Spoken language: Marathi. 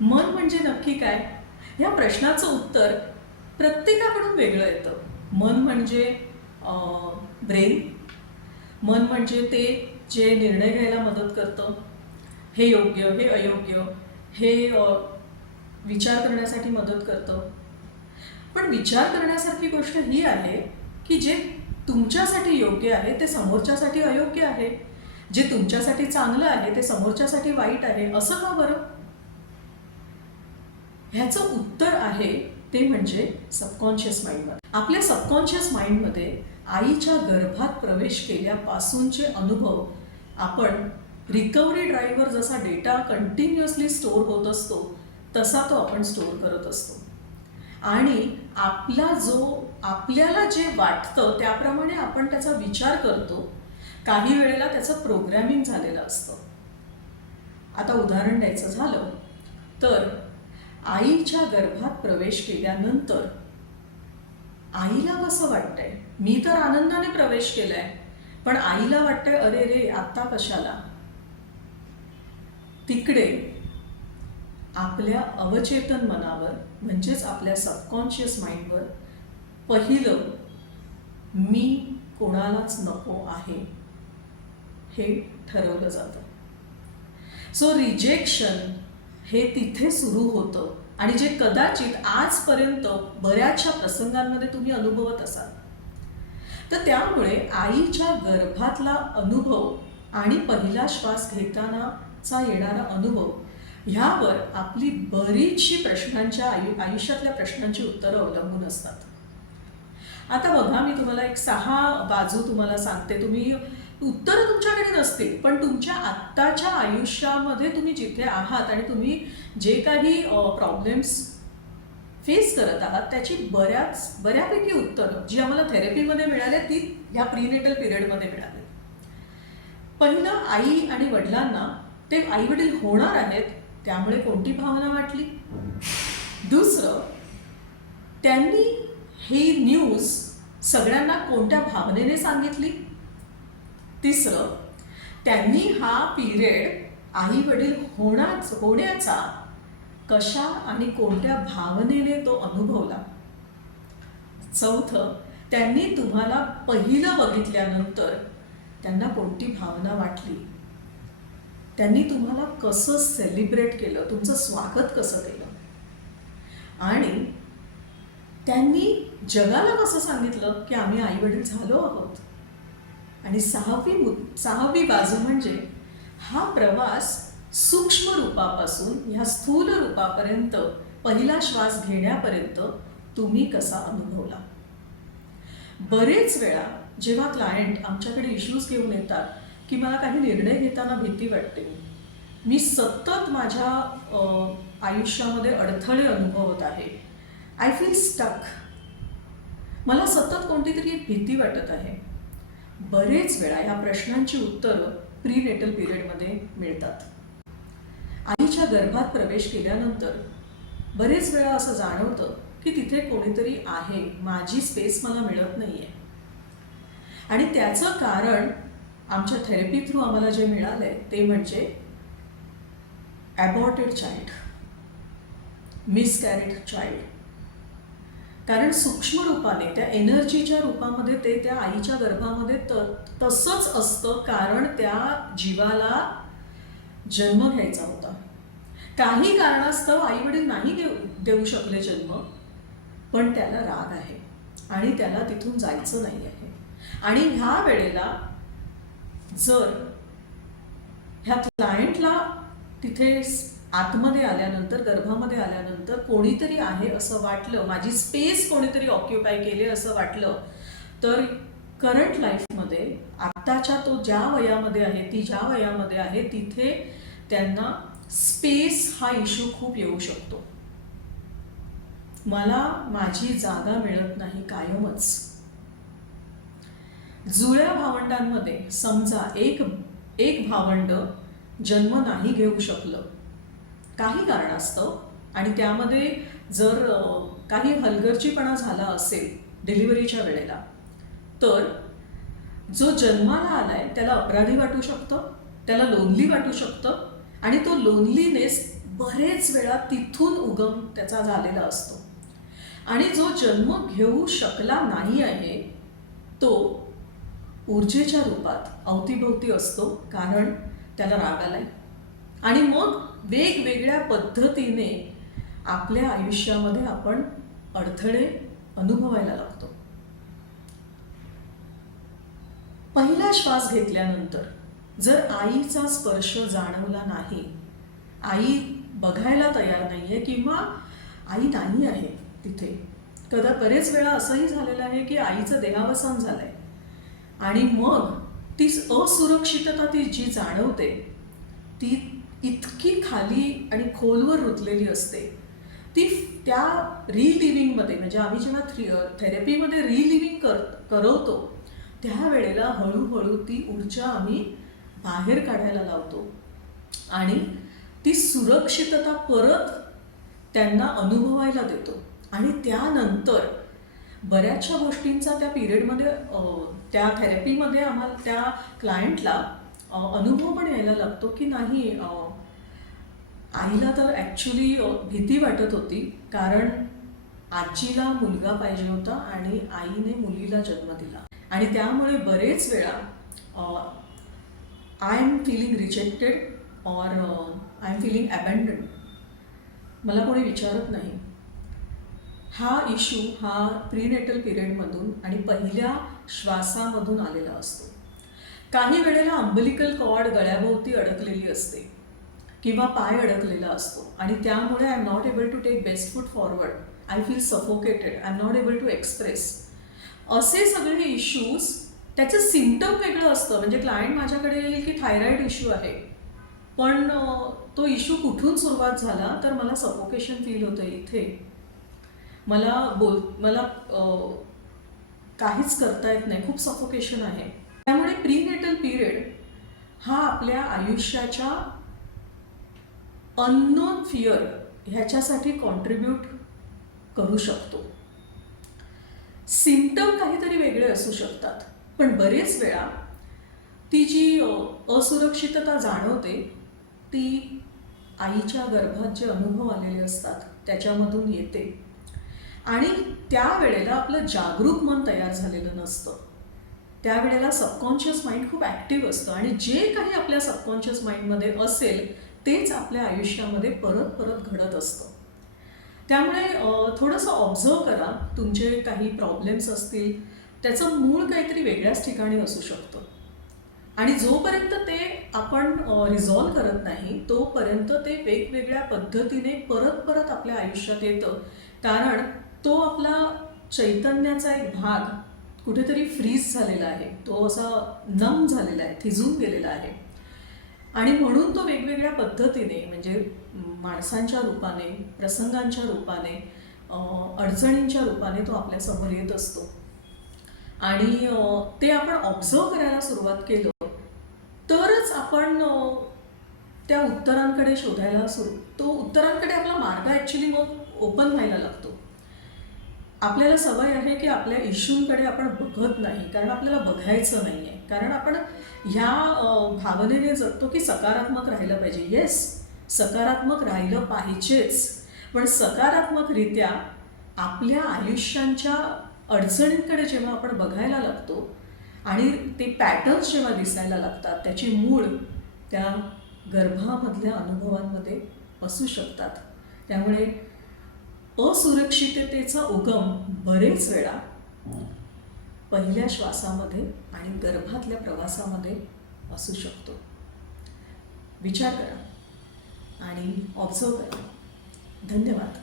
मन म्हणजे नक्की काय? या प्रश्नाचं उत्तर प्रत्येकाकडून वेगळं येतं. मन म्हणजे ब्रेन. मन म्हणजे ते जे निर्णय घ्यायला मदत करतं. हे योग्य, हे अयोग्य, हे विचार करण्यासाठी मदत करतं. पण विचार करण्यासारखी गोष्ट ही आहे की जे तुमच्यासाठी योग्य आहे ते समोरच्यासाठी अयोग्य आहे. जे तुमच्यासाठी चांगलं आहे ते समोरच्यासाठी वाईट आहे. असं का बरं? ह्याचं उत्तर आहे ते म्हणजे सबकॉन्शियस माइंडमध्ये. आपल्या सबकॉन्शियस माइंडमध्ये आईच्या गर्भात प्रवेश केल्यापासूनचे अनुभव आपण रिकव्हरी ड्राईव्हवर जसा डेटा कंटिन्युअसली स्टोअर होत असतो तसा तो आपण स्टोअर करत असतो. आणि आपल्याला जे वाटतं त्याप्रमाणे आपण त्याचा विचार करतो. काही वेळेला त्याचं प्रोग्रॅमिंग झालेलं असतं. आता उदाहरण द्यायचं झालं तर आईच्या गर्भात प्रवेश केल्यानंतर आईला कसं वाटतंय? मी तर आनंदाने प्रवेश केलाय, पण आईला वाटतंय अरे रे आत्ता कशाला? तिकडे आपल्या अवचेतन मनावर म्हणजेच आपल्या सबकॉन्शियस माइंडवर पहिलं मी कोणालाच नको आहे हे ठरवलं जातं. सो रिजेक्शन हे तिथे सुरू होतं आणि जे कदाचित आजपर्यंत बऱ्याचशा प्रसंगांमध्ये तुम्ही अनुभवत असाल. तर त्यामुळे आईच्या गर्भातला अनुभव आणि पहिला श्वास घेतानाचा येणारा अनुभव ह्यावर आपली बरीचशी आयुष्यातल्या प्रश्नांची उत्तरं अवलंबून असतात. आता बघा, मी तुम्हाला एक 6 बाजू तुम्हाला सांगते. तुम्ही उत्तरं तुमच्याकडे नसतील, पण तुमच्या आत्ताच्या आयुष्यामध्ये तुम्ही जिथे आहात आणि तुम्ही जे काही प्रॉब्लेम्स फेस करत आहात त्याची बऱ्यापैकी उत्तरं जी आम्हाला थेरपीमध्ये मिळाली ती ह्या प्रीनेटल पिरियडमध्ये मिळाली. पहिलं, आई आणि वडिलांना ते आई वडील होणार आहेत त्यामुळे कोणती भावना वाटली. दुसरं, त्यांनी ही न्यूज सगळ्यांना कोणत्या भावनेने सांगितली. तिसरं, त्यांनी हा पिरियड आई वडील होण्याचा कशा आणि कोणत्या भावनेने तो अनुभवला. चौथं, त्यांनी तुम्हाला पहिलं बघितल्यानंतर त्यांना कोणती भावना वाटली. त्यांनी तुम्हाला कसं सेलिब्रेट केलं, तुमचं स्वागत कसं केलं आणि त्यांनी जगाला कसं सांगितलं की आम्ही आई वडील झालो आहोत. आणि सहावी बाजू म्हणजे हा प्रवास सूक्ष्म रूपापासून ह्या स्थूल रूपापर्यंत पहिला श्वास घेण्यापर्यंत तुम्ही कसा अनुभवला. बरेच वेळा जेव्हा क्लायंट आमच्याकडे इश्यूज घेऊन येतात की मला काही निर्णय घेताना भीती वाटते, मी सतत माझ्या आयुष्यामध्ये अडथळे अनुभवत आहे, आय फील स्टक, मला सतत कोणती तरी एक भीती वाटत आहे. बरेच वेळा ह्या प्रश्नांची उत्तरं प्रीनेटल पिरियडमध्ये मिळतात. आईच्या गर्भात प्रवेश केल्यानंतर बरेच वेळा असं जाणवतं की तिथे कोणीतरी आहे, माझी स्पेस मला मिळत नाही आहे. आणि त्याचं कारण आमच्या थेरपी थ्रू आम्हाला जे मिळालं आहे ते म्हणजे ॲबॉर्टेड चाइल्ड, मिसकॅरेड चाइल्ड. कारण सूक्ष्म रूपाने त्या एनर्जीच्या रूपामध्ये ते त्या आईच्या गर्भामध्ये तसंच असतं, कारण त्या जीवाला जन्म घ्यायचा होता. काही कारणास्तव आई वडील नाही देऊ शकले जन्म, पण त्याला राग आहे आणि त्याला तिथून जायचं नाही आहे. आणि ह्या वेळेला जर ह्या क्लायंटला तिथे आतमध्ये आल्यानंतर, गर्भामध्ये आल्यानंतर कोणीतरी आहे असं वाटलं, माझी स्पेस कोणीतरी ऑक्युपाय केली असं वाटलं, तर करंट लाईफमध्ये आत्ताच्या तो ज्या वयामध्ये आहे, ती ज्या वयामध्ये आहे तिथे त्यांना स्पेस हा इश्यू खूप येऊ शकतो. मला माझी जागा मिळत नाही कायमच. जुळ्या भावंडांमध्ये समजा एक भावंड जन्म नाही घेऊ शकलं काही कारणास्तव आणि त्यामध्ये जर काही हलगर्जीपणा झाला असेल डिलिव्हरीच्या वेळेला, तर जो जन्माला आलाय त्याला अपराधी वाटू शकतं, त्याला लोनली वाटू शकतं आणि तो लोनलीनेस बरेच वेळा तिथून उगम त्याचा झालेला असतो. आणि जो जन्म घेऊ शकला नाही आहे तो ऊर्जेच्या रूपात अवतीभोवती असतो, कारण त्याला राग आलाय. आणि मग वेगवेगळ्या पद्धतीने आपल्या आयुष्यामध्ये आपण अडथळे अनुभवायला लागतो. पहिला श्वास घेतल्यानंतर जर आईचा स्पर्श जाणवला नाही, आई बघायला तयार नाहीये किंवा आई नाही आहे तिथे, बरेच वेळा असंही झालेलं आहे की आईचं देहावसान झालंय आणि मग ती असुरक्षितता ती जी जाणवते ती इतकी खाली आणि खोलवर रुतलेली असते. ती त्या रिलिव्हिंगमध्ये, म्हणजे आम्ही जेव्हा थेरपीमध्ये रिलिव्हिंग करवतो त्यावेळेला हळूहळू ती ऊर्जा आम्ही बाहेर काढायला लावतो आणि ती सुरक्षितता परत त्यांना अनुभवायला देतो. आणि त्यानंतर बऱ्याचशा गोष्टींचा त्या पिरियडमध्ये, त्या थेरपीमध्ये आम्हाला त्या क्लायंटला अनुभव पण यायला लागतो की नाही, आईला तर ॲक्च्युली भीती वाटत होती, कारण आजीला मुलगा पाहिजे होता आणि आईने मुलीला जन्म दिला आणि त्यामुळे बरेच वेळा I am feeling rejected or I am feeling abandoned, मला कोणी विचारत नाही. हा इश्यू हा प्रीनेटल पिरियडमधून आणि पहिल्या श्वासामधून आलेला असतो. काही वेळेला अंबलिकल कॉर्ड गळ्याभोवती अडकलेली असते किंवा पाय अडकलेला असतो आणि त्यामुळे I am not able to take best foot forward, I feel suffocated, I am not able to express. असे सगळे इश्यूज, त्याचं सिम्पटम वेगळं असतं. म्हणजे क्लायंट माझ्याकडे येईल की थायरॉइड इश्यू आहे, पण तो इश्यू कुठून सुरुवात झाला तर मला सफोकेशन फील होतं इथे, मला काहीच करता येत नाही, खूप सफोकेशन आहे. त्यामुळे प्रीनेटल पिरियड हा आपल्या आयुष्याच्या अननोन फिअर ह्याच्यासाठी कॉन्ट्रीब्यूट करू शकतो. सिम्पटम काहीतरी वेगळे असू शकतात, पण बरेच वेळा ती जी असुरक्षितता जाणवते ती आईच्या गर्भात जे अनुभव आलेले असतात त्याच्यामधून येते. आणि त्यावेळेला आपलं जागरूक मन तयार झालेलं नसतं. त्यावेळेला सबकॉन्शियस माइंड खूप ॲक्टिव्ह असतं आणि जे काही आपल्या सबकॉन्शियस माइंडमध्ये असेल तेच आपल्या आयुष्यामध्ये परत परत घडत असतं. त्यामुळे थोडंसं ऑब्झर्व करा, तुमचे काही प्रॉब्लेम्स असतील त्याचं मूळ काहीतरी वेगळ्याच ठिकाणी असू शकतं आणि जोपर्यंत ते आपण रिझॉल्व करत नाही तोपर्यंत ते वेगवेगळ्या पद्धतीने परत परत आपल्या आयुष्यात येतं, कारण तो आपला चैतन्याचा एक भाग कुठेतरी फ्रीज झालेला आहे, तो असा नम झालेला आहे, थिजून गेलेला आहे आणि म्हणून तो वेगवेगळ्या पद्धतीने, म्हणजे माणसांच्या रूपाने, प्रसंगांच्या रूपाने, अडचणींच्या रूपाने तो आपल्यासमोर येत असतो. आणि ते आपण ऑब्झर्व करायला सुरुवात केलं तरच आपण त्या उत्तरांकडे शोधायला तो उत्तरांकडे आपला मार्ग ॲक्च्युली मग ओपन व्हायला लागतो. आपल्याला सवय आहे की आपल्या इश्यूंकडे आपण बघत नाही, कारण आपल्याला बघायचं नाही आहे, कारण आपण ह्या भावनेने जगतो की सकारात्मक राहिलं पाहिजे. येस, सकारात्मक राहिलं पाहिजेच, पण सकारात्मकरित्या आपल्या आयुष्यांच्या अडचणींकडे जेव्हा आपण बघायला लागतो आणि ते पॅटर्न्स जेव्हा दिसायला लागतात, त्याची मूळ त्या गर्भामधल्या अनुभवांमध्ये असू शकतात. त्यामुळे असुरक्षिततेचा उगम बरेच वेळा पहिल्या श्वासामध्ये आणि गर्भातल्या प्रवासामध्ये असू शकतो. विचार करा आणि ऑब्झर्व करा. धन्यवाद.